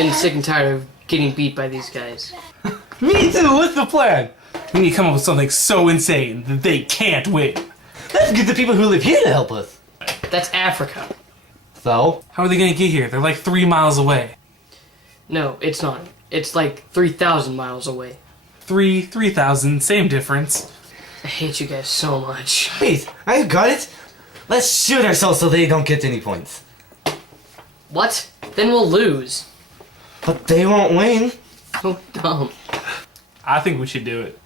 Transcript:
getting sick and tired of getting beat by these guys. Me too, what's the plan? We need to come up with something so insane that they can't win. Let's get the people who live here to help us. That's Africa. So? How are they gonna get here? They're like 3 miles away. No, it's not. It's like 3,000 miles away. 3,000, same difference. I hate you guys so much. Wait, I got it. Let's shoot ourselves so they don't get any points. What? Then we'll lose. But they won't win. So dumb. I think we should do it.